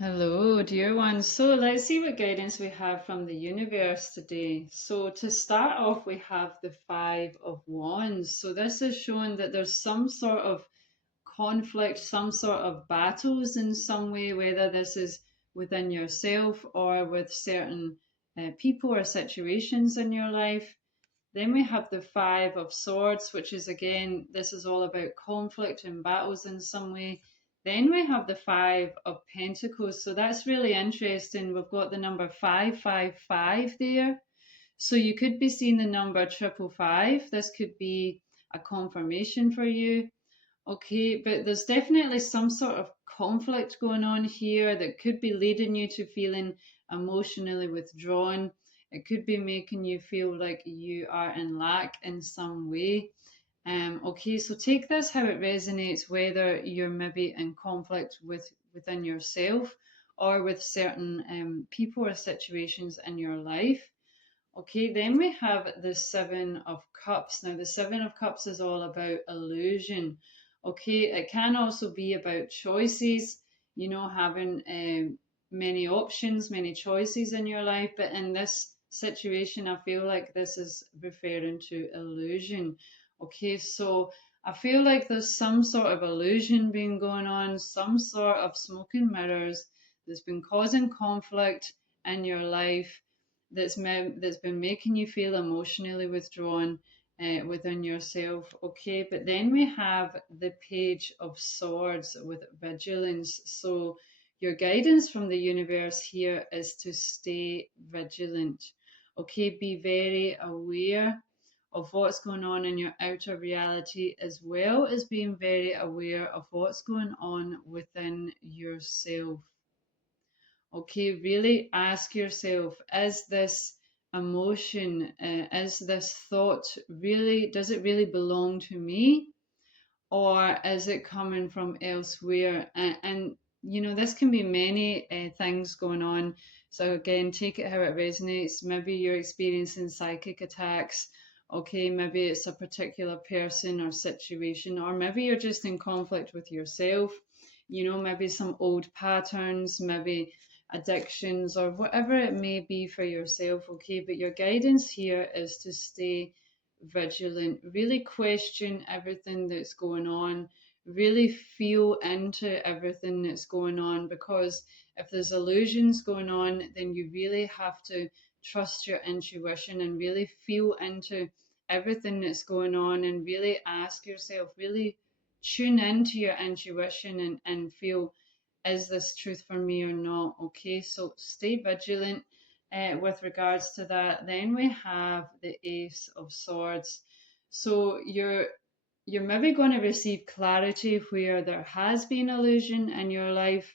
Hello, dear ones. So let's see what guidance we have from the universe today. So to start off, we have the Five of Wands. So this is showing that there's some sort of conflict, some sort of battles in some way, whether this is within yourself or with certain people or situations in your life. Then we have the Five of Swords, which is again, this is all about conflict and battles in some way. Then we have the Five of Pentacles. So that's really interesting. We've got the number 555 there. So you could be seeing the number 555. This could be a confirmation for you. Okay, but there's definitely some sort of conflict going on here that could be leading you to feeling emotionally withdrawn. It could be making you feel like you are in lack in some way. Okay, so take this how it resonates, whether you're maybe in conflict within yourself or with certain people or situations in your life. Okay, then we have the Seven of Cups. Now, the Seven of Cups is all about illusion. Okay, it can also be about choices, having many options, many choices in your life. But in this situation, I feel like this is referring to illusion. Okay, so I feel like there's some sort of illusion being going on, some sort of smoke and mirrors that's been causing conflict in your life that's been making you feel emotionally withdrawn within yourself. Okay, but then we have the Page of Swords with vigilance. So your guidance from the universe here is to stay vigilant. Okay, be very aware of what's going on in your outer reality, as well as being very aware of what's going on within yourself. Okay, really ask yourself, is this emotion, is this thought really, does it really belong to me? Or is it coming from elsewhere? This can be many things going on. So again, take it how it resonates. Maybe you're experiencing psychic attacks. Okay, maybe it's a particular person or situation, or maybe you're just in conflict with yourself. Maybe some old patterns, maybe addictions, or whatever it may be for yourself. Okay, but your guidance here is to stay vigilant, really question everything that's going on, really feel into everything that's going on, because if there's illusions going on, then you really have to trust your intuition and really feel into everything that's going on and really ask yourself, really tune into your intuition and feel, is this truth for me or not? Okay, so stay vigilant with regards to that. Then we have the Ace of Swords. So you're maybe going to receive clarity where there has been illusion in your life.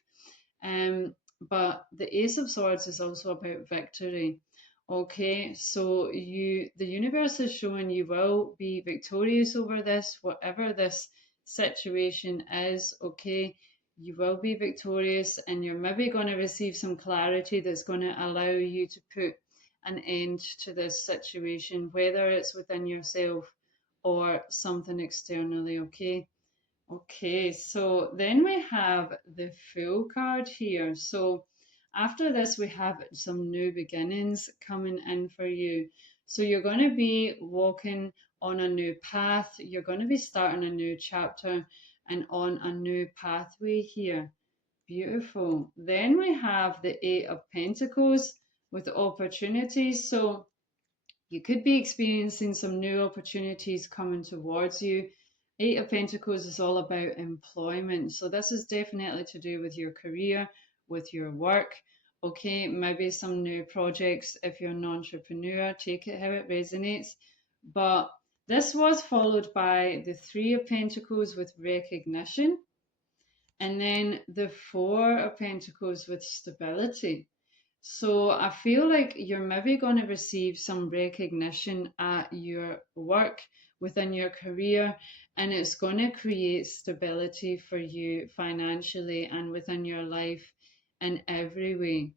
But the Ace of Swords is also about victory. Okay, so the universe is showing you will be victorious over this, whatever this situation is. Okay, you will be victorious, and you're maybe going to receive some clarity that's going to allow you to put an end to this situation, whether it's within yourself or something externally. Okay. Okay, so then we have the Fool card here. So after this, we have some new beginnings coming in for you. So you're going to be walking on a new path. You're going to be starting a new chapter and on a new pathway here. Beautiful. Then we have the Eight of Pentacles with opportunities. So you could be experiencing some new opportunities coming towards you. Eight of Pentacles is all about employment. So this is definitely to do with your career, with your work. Okay, maybe some new projects if you're an entrepreneur. Take it how it resonates. But this was followed by the Three of Pentacles with recognition, and then the Four of Pentacles with stability. So I feel like you're maybe going to receive some recognition at your work, within your career, and it's going to create stability for you financially and within your life in every way.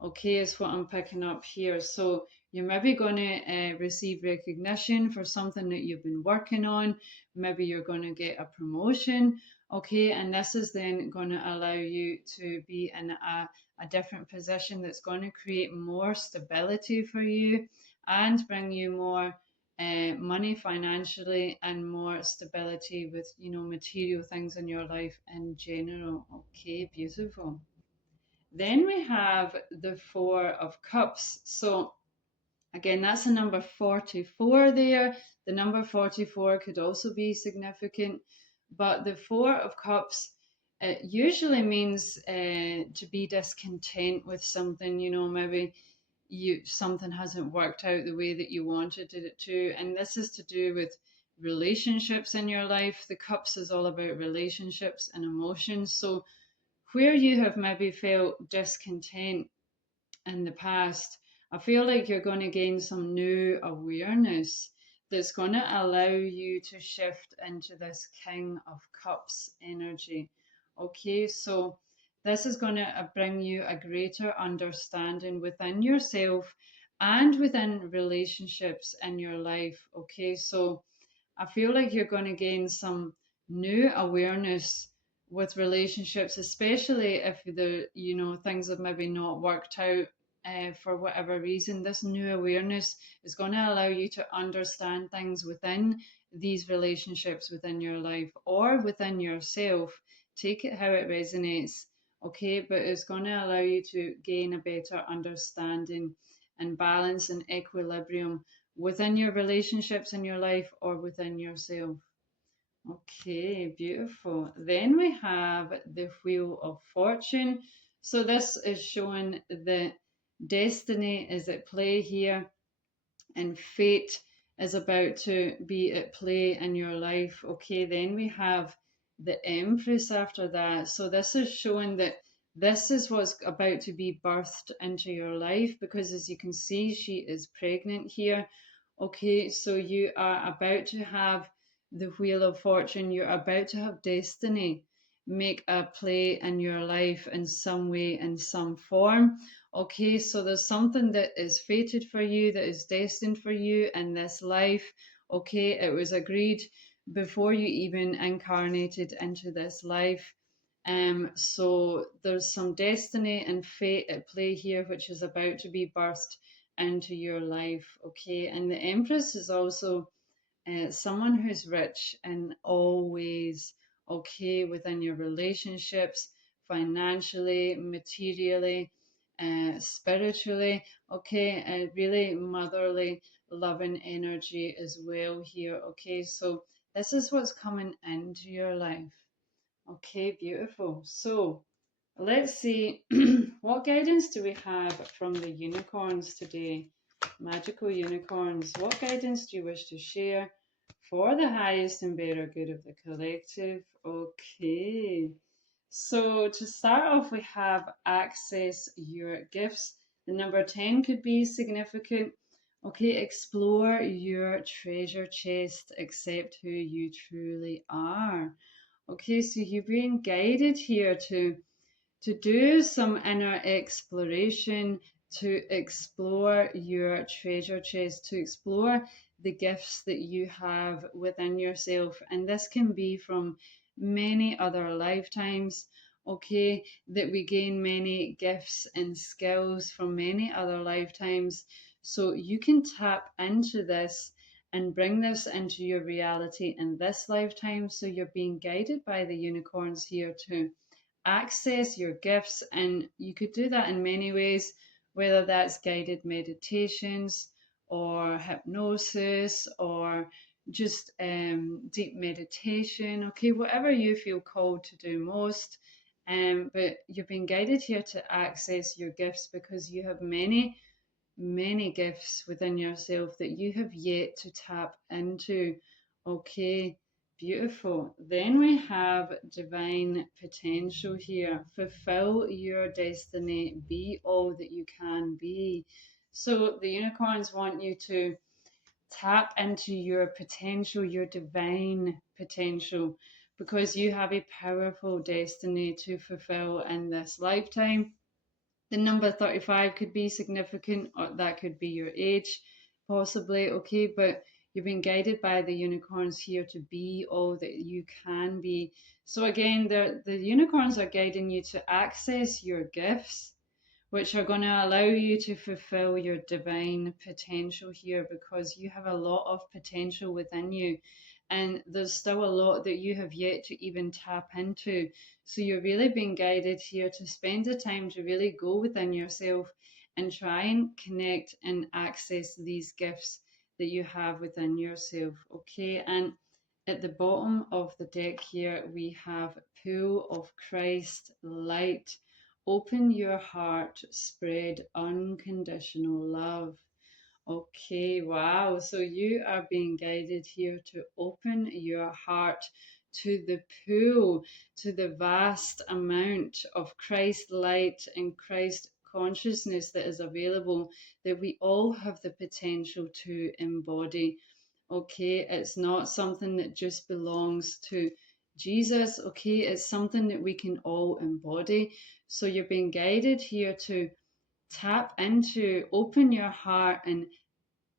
Okay, is what I'm picking up here. So you're maybe going to receive recognition for something that you've been working on. Maybe you're going to get a promotion. Okay, and this is then going to allow you to be in a different position that's going to create more stability for you and bring you more money financially and more stability with, material things in your life in general. Okay, beautiful. Then we have the Four of Cups. So again, that's the number 44 there. The number 44 could also be significant, but the Four of Cups, it usually means to be discontent with something, maybe something hasn't worked out the way that you wanted it to. And this is to do with relationships in your life. The Cups is all about relationships and emotions. So where you have maybe felt discontent in the past, I feel like you're going to gain some new awareness that's going to allow you to shift into this King of Cups energy. Okay, so this is going to bring you a greater understanding within yourself and within relationships in your life. Okay, so I feel like you're going to gain some new awareness with relationships, especially if things have maybe not worked out for whatever reason. This new awareness is going to allow you to understand things within these relationships within your life or within yourself. Take it how it resonates, okay? But it's going to allow you to gain a better understanding and balance and equilibrium within your relationships in your life or within yourself. Okay, beautiful. Then we have the Wheel of Fortune. So this is showing that destiny is at play here and fate is about to be at play in your life. Okay, then we have the Empress after that. So this is showing that this is what's about to be birthed into your life because as you can see, she is pregnant here. Okay, so you are about to have the Wheel of Fortune, you're about to have destiny make a play in your life in some way, in some form. Okay, so there's something that is fated for you, that is destined for you in this life. Okay, it was agreed before you even incarnated into this life. So there's some destiny and fate at play here, which is about to be birthed into your life. Okay, and the Empress is also someone who's rich in all ways, okay, within your relationships, financially, materially, spiritually, okay, really motherly, loving energy as well here, okay. So this is what's coming into your life. Okay, beautiful. So let's see what guidance do we have from the unicorns today? Magical unicorns, what guidance do you wish to share for the highest and better good of the collective? Okay. So to start off, we have access your gifts. The number 10 could be significant. Okay, explore your treasure chest, accept who you truly are. Okay, so you're being guided here to do some inner exploration, to explore your treasure chest, to explore the gifts that you have within yourself. And this can be from many other lifetimes, okay, that we gain many gifts and skills from many other lifetimes. So you can tap into this and bring this into your reality in this lifetime. So you're being guided by the unicorns here to access your gifts, and you could do that in many ways, whether that's guided meditations or hypnosis or just deep meditation, okay, whatever you feel called to do most. But you've been guided here to access your gifts because you have many gifts within yourself that you have yet to tap into. Okay, beautiful. Then we have divine potential here. Fulfill your destiny, be all that you can be. So the unicorns want you to tap into your potential, your divine potential, because you have a powerful destiny to fulfill in this lifetime. The number 35 could be significant, or that could be your age, possibly, okay, but You've been guided by the unicorns here to be all that you can be. So again, the unicorns are guiding you to access your gifts, which are going to allow you to fulfill your divine potential here, because you have a lot of potential within you, and there's still a lot that you have yet to even tap into. So you're really being guided here to spend the time to really go within yourself and try and connect and access these gifts that you have within yourself. Okay, and at the bottom of the deck here we have Pool of Christ Light. Open your heart, spread unconditional love. Okay, wow. So you are being guided here to open your heart to the pool, to the vast amount of Christ light and Christ consciousness that is available, that we all have the potential to embody. Okay, it's not something that just belongs to Jesus. Okay, it's something that we can all embody. So you're being guided here to tap into, open your heart and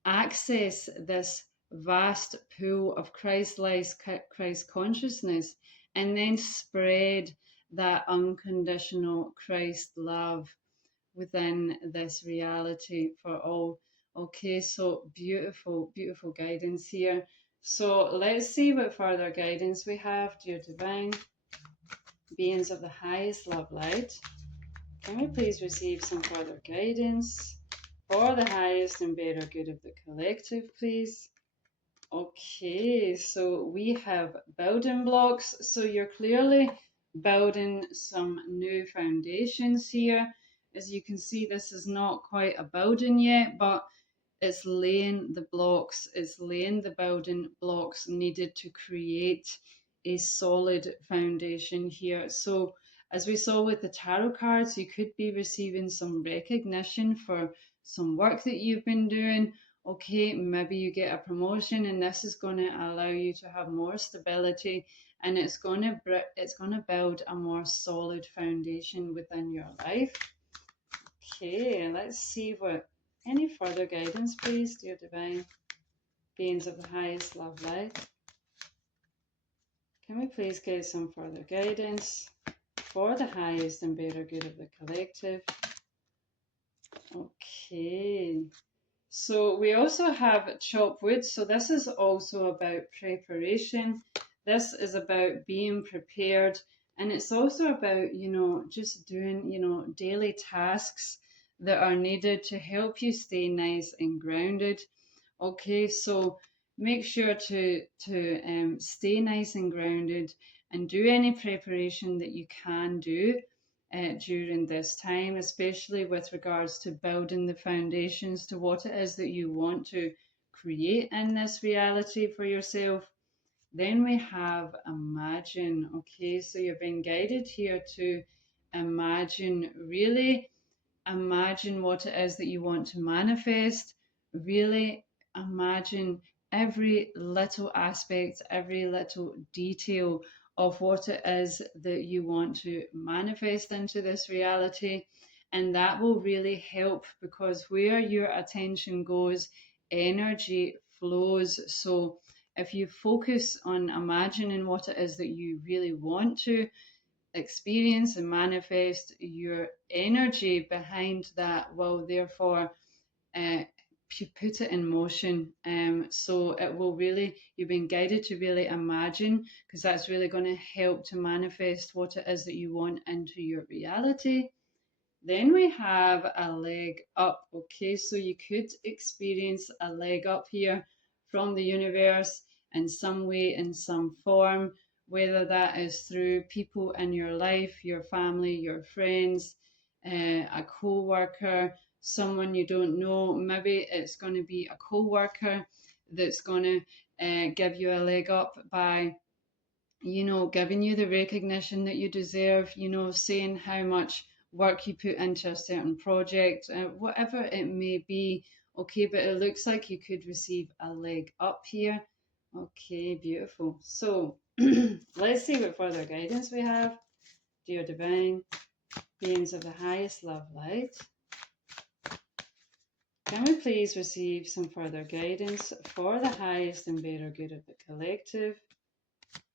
access this vast pool of Christ light, Christ consciousness, and then spread that unconditional Christ love within this reality for all. Okay, so beautiful, beautiful guidance here. So let's see what further guidance we have, dear divine beings of the highest love light. Can we please receive some further guidance for the highest and better good of the collective, please? Okay, so we have building blocks. So you're clearly building some new foundations here. As you can see, this is not quite a building yet, but it's laying the blocks, it's laying the building blocks needed to create a solid foundation here. So, as we saw with the tarot cards, you could be receiving some recognition for some work that you've been doing. Okay, maybe you get a promotion, and this is going to allow you to have more stability, and it's going to build a more solid foundation within your life. Okay, let's see what any further guidance, please, dear divine beings of the highest love light. Can we please get some further guidance for the highest and better good of the collective? Okay. So we also have chop wood. So this is also about preparation. This is about being prepared. And it's also about, just doing, daily tasks that are needed to help you stay nice and grounded. Okay, so make sure to stay nice and grounded and do any preparation that you can do during this time, especially with regards to building the foundations to what it is that you want to create in this reality for yourself. Then we have imagine. Okay, so you're being guided here to imagine, really imagine what it is that you want to manifest. Really imagine every little aspect, every little detail of what it is that you want to manifest into this reality. And that will really help, because where your attention goes, energy flows. So if you focus on imagining what it is that you really want to experience and manifest, your energy behind that will therefore uh, put it in motion. So it will really, you've been guided to really imagine, because that's really going to help to manifest what it is that you want into your reality. Then we have a leg up. Okay, so you could experience a leg up here from the universe in some way, in some form, whether that is through people in your life, your family, your friends, a co-worker, someone you don't know. Maybe it's going to be a co-worker that's going to give you a leg up by, giving you the recognition that you deserve, saying how much work you put into a certain project, whatever it may be. Okay, but it looks like you could receive a leg up here. Okay, beautiful. So let's see what further guidance we have, dear divine beings of the highest love light. Can we please receive some further guidance for the highest and better good of the collective?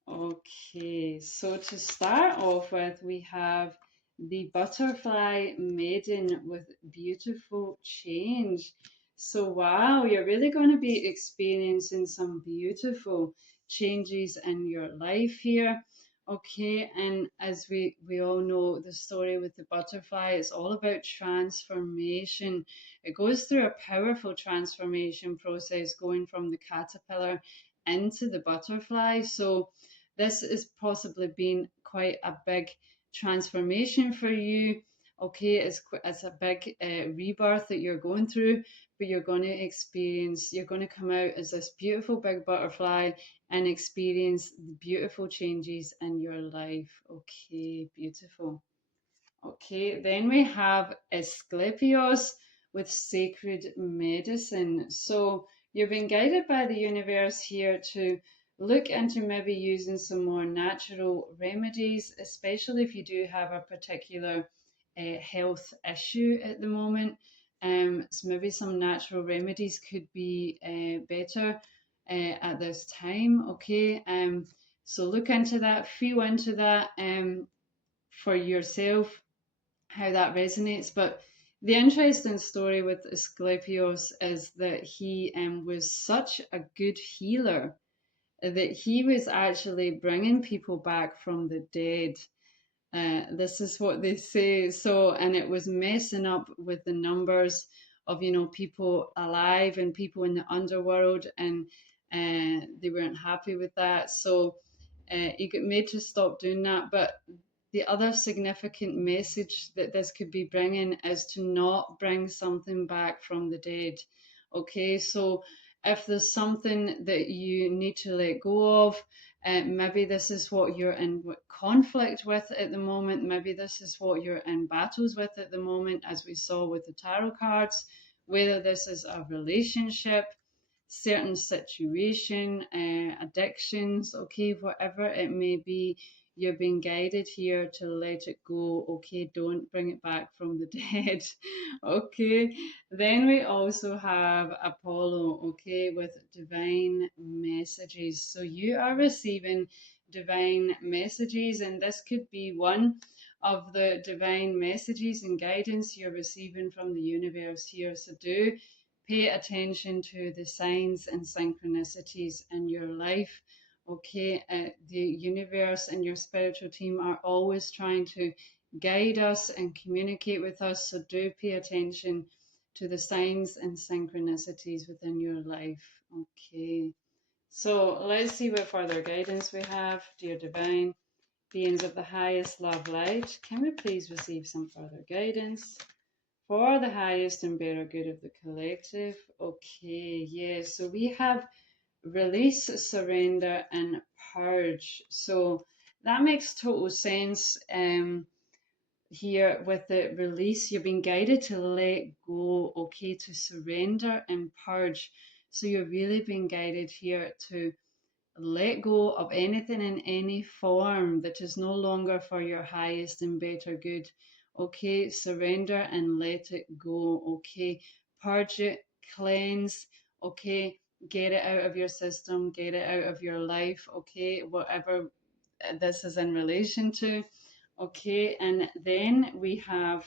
Okay, so to start off with, we have the butterfly maiden with beautiful change. So, wow, you're really going to be experiencing some beautiful changes in your life here. Okay, and as we all know, the story with the butterfly is all about transformation. It goes through a powerful transformation process going from the caterpillar into the butterfly. So, this has possibly been quite a big transformation for you. Okay, it's a big rebirth that you're going through, but you're going to come out as this beautiful big butterfly and experience the beautiful changes in your life. Okay, beautiful. Okay, then we have Asclepios with sacred medicine. So you're being guided by the universe here to look into maybe using some more natural remedies, especially if you do have a particular health issue at the moment. So maybe some natural remedies could be better at this time. Okay, so look into that, feel into that for yourself how that resonates. But the interesting story with Asclepios is that he was such a good healer that he was actually bringing people back from the dead. This is what they say. So, and it was messing up with the numbers of, people alive and people in the underworld, and they weren't happy with that. So, he got made to stop doing that. But the other significant message that this could be bringing is to not bring something back from the dead. Okay, so if there's something that you need to let go of, maybe this is what you're in conflict with at the moment. Maybe this is what you're in battles with at the moment, as we saw with the tarot cards, whether this is a relationship, certain situation, addictions, okay, whatever it may be, you're being guided here to let it go. Okay, don't bring it back from the dead. Okay, then we also have Apollo, okay, with divine messages. So you are receiving divine messages, and this could be one of the divine messages and guidance you're receiving from the universe here. So do pay attention to the signs and synchronicities in your life. Okay, the universe and your spiritual team are always trying to guide us and communicate with us. So do pay attention to the signs and synchronicities within your life. Okay, so let's see what further guidance we have, dear divine beings of the highest love light. Can we please receive some further guidance for the highest and better good of the collective? Okay, yes, so we have release, surrender, and purge. So that makes total sense. Here with the release, you're being guided to let go, okay, to surrender and purge. So you're really being guided here to let go of anything in any form that is no longer for your highest and better good. Okay, surrender and let it go. Okay, purge it, cleanse. Okay, get it out of your system, get it out of your life. Okay, whatever this is in relation to. Okay, and then we have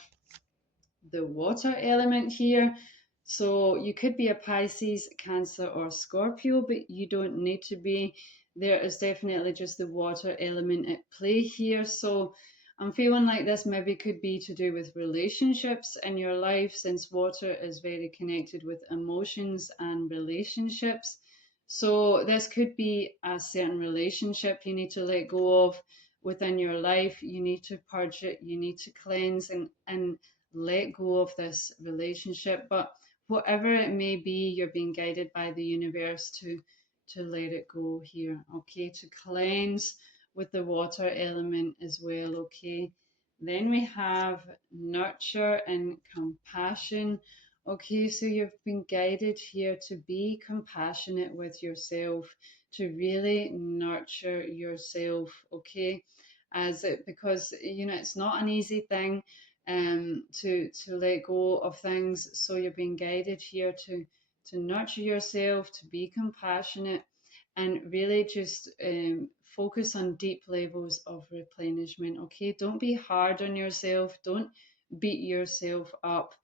the water element here. So you could be a Pisces, Cancer, or Scorpio, but you don't need to be. There is definitely just the water element at play here. So I'm feeling like this maybe could be to do with relationships in your life, since water is very connected with emotions and relationships. So this could be a certain relationship you need to let go of within your life. You need to purge it, you need to cleanse and let go of this relationship. But whatever it may be, you're being guided by the universe to let it go here. Okay, to cleanse with the water element as well. Okay, then we have nurture and compassion. Okay, so you've been guided here to be compassionate with yourself, to really nurture yourself. Okay, as it, because it's not an easy thing to let go of things. So you're being guided here to nurture yourself, to be compassionate, and really just focus on deep levels of replenishment. Okay, don't be hard on yourself. Don't beat yourself up.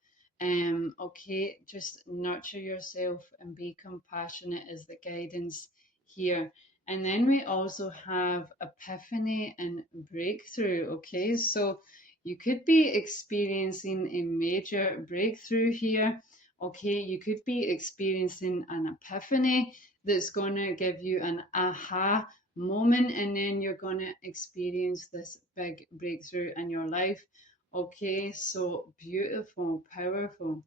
Okay, just nurture yourself and be compassionate is the guidance here. And then we also have epiphany and breakthrough. Okay, so you could be experiencing a major breakthrough here. Okay, you could be experiencing an epiphany that's going to give you an aha moment, and then you're going to experience this big breakthrough in your life. Okay, so beautiful, powerful,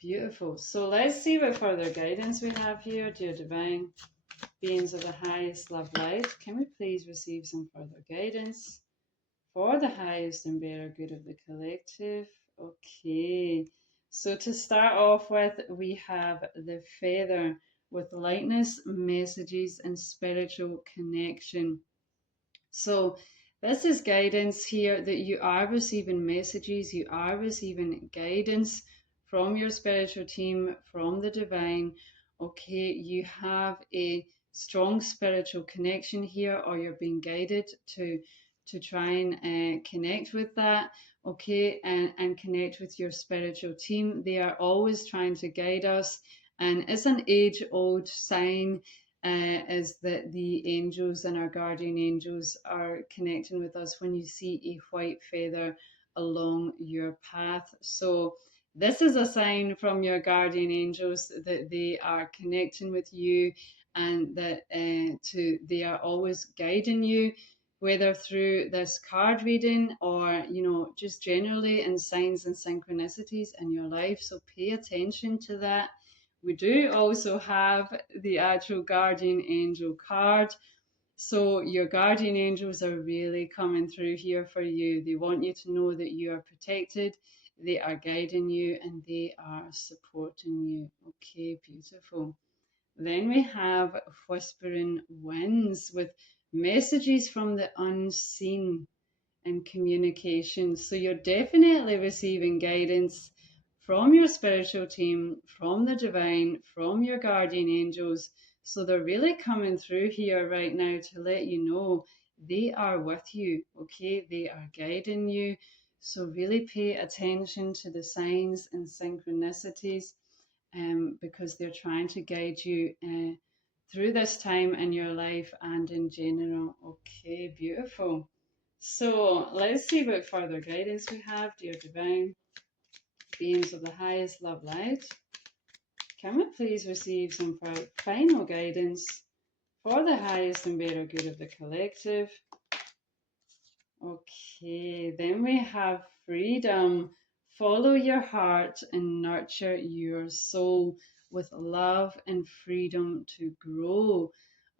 beautiful. So let's see what further guidance we have here, dear divine beings of the highest love light. Can we please receive some further guidance for the highest and better good of the collective? Okay, so to start off with, we have the feather with lightness, messages, and spiritual connection. So this is guidance here that you are receiving messages, you are receiving guidance from your spiritual team, from the divine. Okay, you have a strong spiritual connection here, or you're being guided to try and connect with that. Okay, and connect with your spiritual team. They are always trying to guide us, and it's an age-old sign is that the angels and our guardian angels are connecting with us when you see a white feather along your path. So this is a sign from your guardian angels that they are connecting with you, and that they are always guiding you, whether through this card reading or just generally in signs and synchronicities in your life. So pay attention to that. We do also have the actual guardian angel card. So your guardian angels are really coming through here for you. They want you to know that you are protected, they are guiding you, and they are supporting you. Okay, beautiful. Then we have whispering winds with messages from the unseen and communication. So you're definitely receiving guidance from your spiritual team, from the divine, from your guardian angels. So they're really coming through here right now to let you know they are with you, okay? They are guiding you. So really pay attention to the signs and synchronicities, because they're trying to guide you through this time in your life and in general. Okay, beautiful. So let's see what further guidance we have, dear divine beings of the highest love light. Can we please receive some final guidance for the highest and better good of the collective? Okay, then we have freedom. Follow your heart and nurture your soul with love and freedom to grow.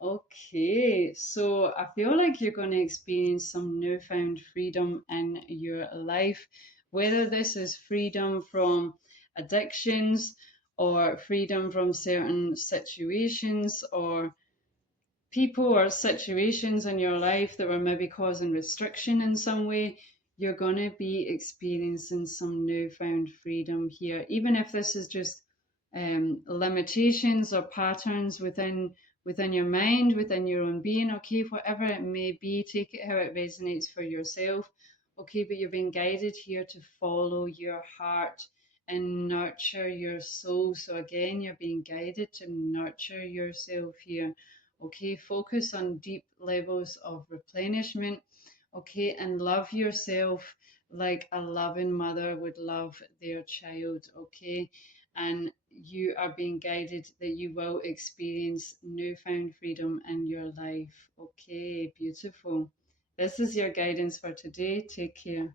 Okay, so I feel like you're going to experience some newfound freedom in your life, whether this is freedom from addictions or freedom from certain situations or people or situations in your life that were maybe causing restriction in some way. You're going to be experiencing some newfound freedom here, even if this is just limitations or patterns within your mind, within your own being. Okay, whatever it may be, take it how it resonates for yourself. Okay, but you're being guided here to follow your heart and nurture your soul. So again, you're being guided to nurture yourself here. Okay, focus on deep levels of replenishment. Okay, and love yourself like a loving mother would love their child. Okay, and you are being guided that you will experience newfound freedom in your life. Okay, beautiful. This is your guidance for today. Take care.